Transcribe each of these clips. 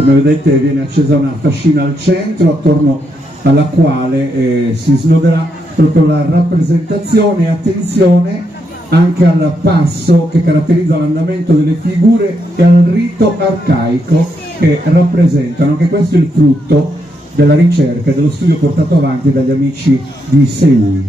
Come vedete viene accesa una fascina al centro attorno alla quale si snoderà proprio la rappresentazione e attenzione anche al passo che caratterizza l'andamento delle figure e al rito arcaico che rappresentano. Anche questo è il frutto della ricerca e dello studio portato avanti dagli amici di Seul.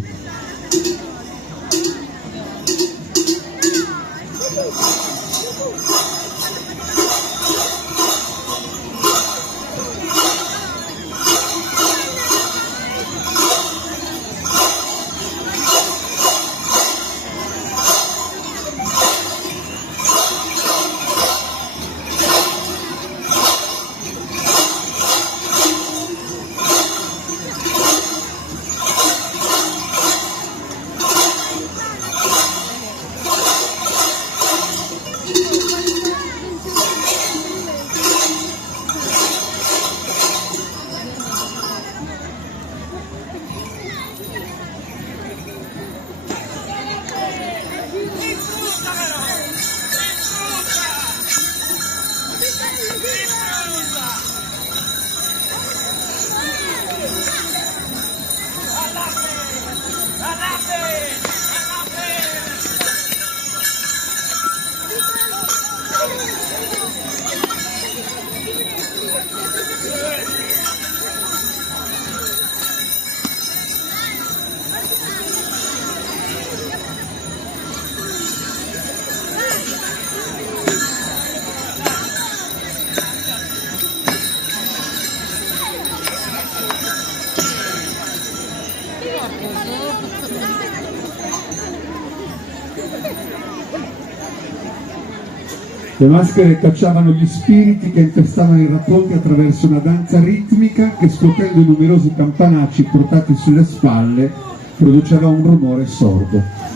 Le maschere cacciavano gli spiriti che infestavano i racconti attraverso una danza ritmica che, scuotendo i numerosi campanacci portati sulle spalle, produceva un rumore sordo.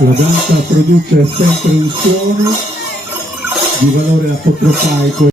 La danza produce sempre un suono di valore apotropaico